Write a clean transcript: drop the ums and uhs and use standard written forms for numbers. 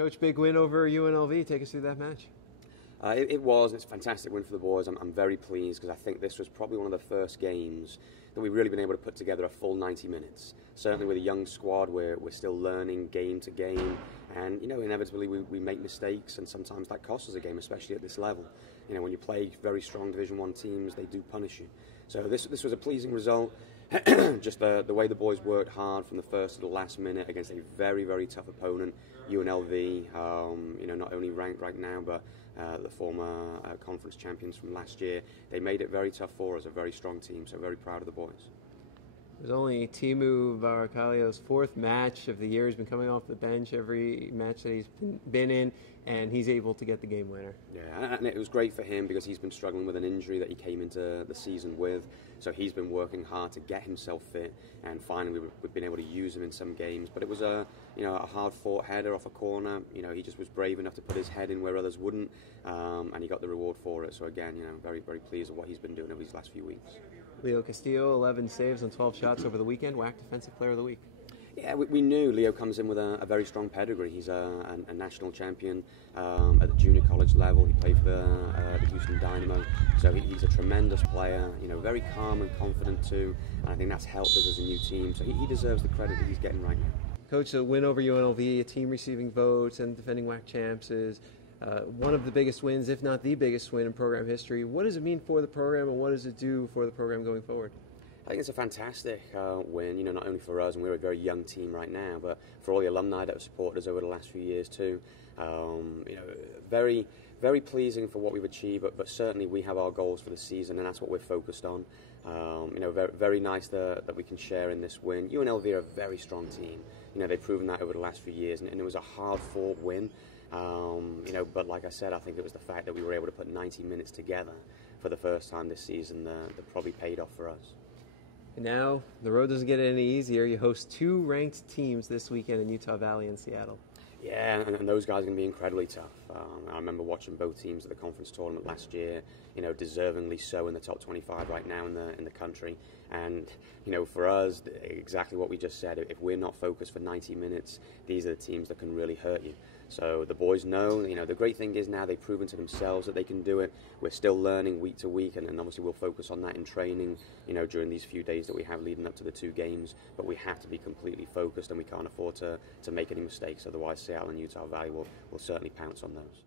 Coach, big win over UNLV. Take us through that match. It was. It's a fantastic win for the boys. I'm very pleased because I think this was probably one of the first games that we've really been able to put together a full 90 minutes. Certainly with a young squad, we're still learning game to game, and inevitably we make mistakes, and sometimes that costs us a game, especially at this level. When you play very strong Division 1 teams, they do punish you. So this was a pleasing result. Just the way the boys worked hard from the first to the last minute against a very, very tough opponent, UNLV. Not only ranked right now, but the former conference champions from last year. They made it very tough for us, a very strong team, so very proud of the boys. It was only Timu Varacalio's fourth match of the year. He's been coming off the bench every match that he's been in, and he's able to get the game winner. Yeah, and it was great for him because he's been struggling with an injury that he came into the season with. So he's been working hard to get himself fit, and finally we've been able to use him in some games. But it was a hard-fought header off a corner. He just was brave enough to put his head in where others wouldn't, and he got the reward for it. So again, very, very pleased with what he's been doing over these last few weeks. Leo Castillo, 11 saves on 12 shots over the weekend, WAC Defensive Player of the Week. Yeah, we knew Leo comes in with a very strong pedigree. He's a national champion at the junior college level. He played for the Houston Dynamo, so he's a tremendous player. Very calm and confident too. And I think that's helped us as a new team. So he deserves the credit that he's getting right now. Coach, a win over UNLV, a team receiving votes and defending WAC champs is one of the biggest wins, if not the biggest win in program history. What does it mean for the program, and what does it do for the program going forward? I think it's a fantastic win, not only for us, and we're a very young team right now, but for all the alumni that have supported us over the last few years too. Very, very pleasing for what we've achieved, but certainly we have our goals for the season, and that's what we're focused on. Very, very nice that we can share in this win. UNLV are a very strong team. They've proven that over the last few years, and it was a hard-fought win. But like I said, I think it was the fact that we were able to put 90 minutes together for the first time this season that probably paid off for us. And now, the road doesn't get any easier. You host two ranked teams this weekend in Utah Valley and Seattle. Yeah, and those guys are going to be incredibly tough. I remember watching both teams at the conference tournament last year, deservingly so in the top 25 right now in the country. And, for us, exactly what we just said, if we're not focused for 90 minutes, these are the teams that can really hurt you. So the boys know, the great thing is now they've proven to themselves that they can do it. We're still learning week to week, and obviously we'll focus on that in training, during these few days that we have leading up to the two games. But we have to be completely focused, and we can't afford to make any mistakes. Otherwise, Seattle and Utah Valley will certainly pounce on those.